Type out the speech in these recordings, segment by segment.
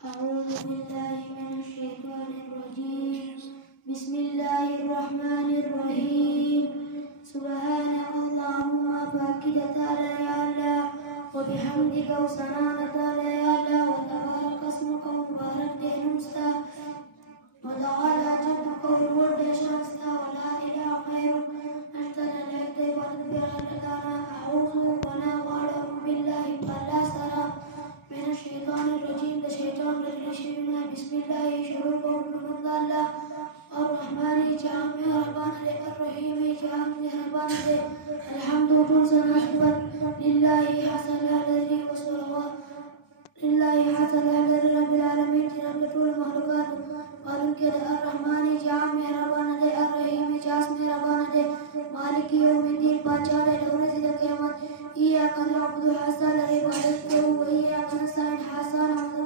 أعوذ بالله من الشيطان الرجيم. بسم الله الرحمن الرحيم. سبحانك اللهم فاكد تعالى يا الله وبحمدك وسنانا تعالى يا الله وتبارك اسمك ومبارك دينمستا وتعالى جدك والورد شمستا ولا إله غيرك أشتنا لك وتبعنا أعوذ ونعوذ بالله فلا سرى من الشيطان الرجيم. الشيطان الرجيم. بسم الله شروع من الله الرحمن جام مهربان الرحيم جام مهربان الحمد لله لله حسن الذي والصلوات لله حسن الذي رب العالمين رب كل المخلوقات قالوا كده الرحمن جام مهربان الرحيم جام مهربان مالك يوم الدين باچار دورز القيامت إياك نعبد حسن عبادته وإياك نستعين حسن عبد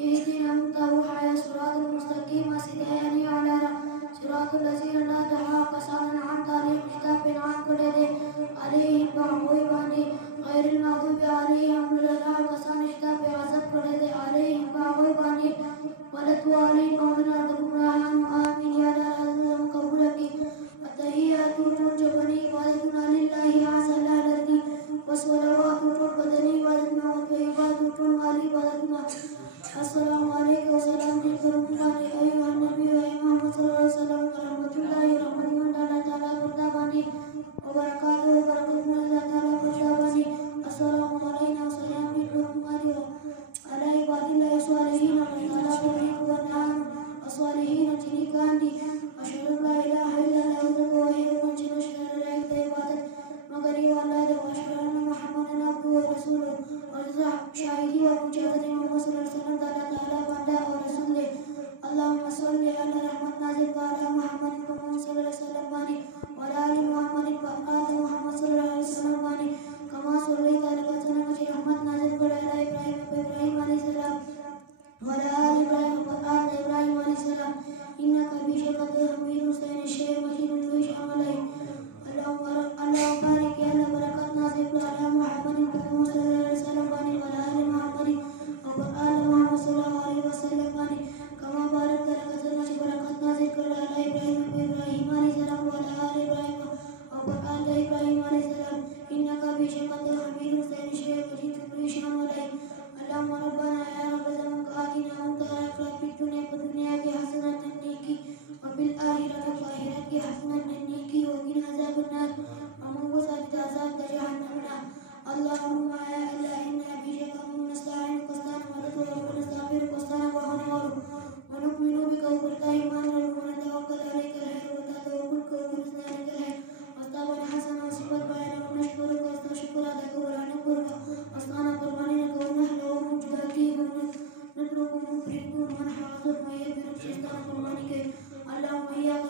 اهدنا المتوحى صراط المستقيم سيدنا على صراط الذين أنعمت عليهم أنعمت عليهم كتاب عن كل عليهم بعوض غير المغضوب عليهم ولا الضالين كتاب عذاب كل عليهم بعوض ولا الضالين مولانا القرآن آمين يا الله قبولك التحيات ترجمني وعدنا لله عز وجل والصلوات تربدني وعدنا والطيبات ترمالي وعدنا. السلام عليكم ورحمة الله أيها النبي وأيها محمد صلى الله عليه وسلم ورحمة الله تعالى وبركاته وبركاته الله تعالى وبركاته. السلام علينا وسلام عليكم على عباد الله الصالحين وعلى شريك والنعم الصالحين جنيكاندي أشهد أن لا إله إلا الله وحده من شر العباد عبادة مغري والله وأشهد أن محمدا عبده ورسوله شاهدي ومجاهدين وصلى الله تعالى وعلى ورسوله. اللهم صل على رحمة نازل على محمد صلى الله عليه وسلم وعلى آل محمد وآل محمد صلى الله عليه وسلم كما صليت على رحمة نازل على إبراهيم عليه السلام وعلى آل إبراهيم وآل إبراهيم عليه السلام إنك بشيء حميد مستعين الشيء مجيد ويش عليه. اللهم بارك على بركات نازل على محمد صلى الله عليه وسلم وعلى آل محمد وآل محمد صلى الله عليه وسلم كما باركت على بركات نازل على إبراهيم عليه السلام وعلى آل إبراهيم وآل إبراهيم عليه السلام إنك بشيء حميد مستعين الشيء مجيد ويش عليه. اللهم ربنا يا رب زمانك آتنا وانت في الدنيا حسنة نيكي وفي الآخرة حسنة نيكي وقنا عذاب النار ومن وسط عذاب جهنم. اللهم يا إله إنا بك نستعينك ونستغفرك ونؤمن بك وبالله ونتوكل عليك الخير وتوكلك ونثنى عليك الخير واستغفر حسنا وصفات بيننا ونشكرك ونستشكر لك ونعبدك واصنعنا قربانك ونحن ومجدك نترك مفرد من حاضر ما يبرك شيطان قربانك. اللهم إياك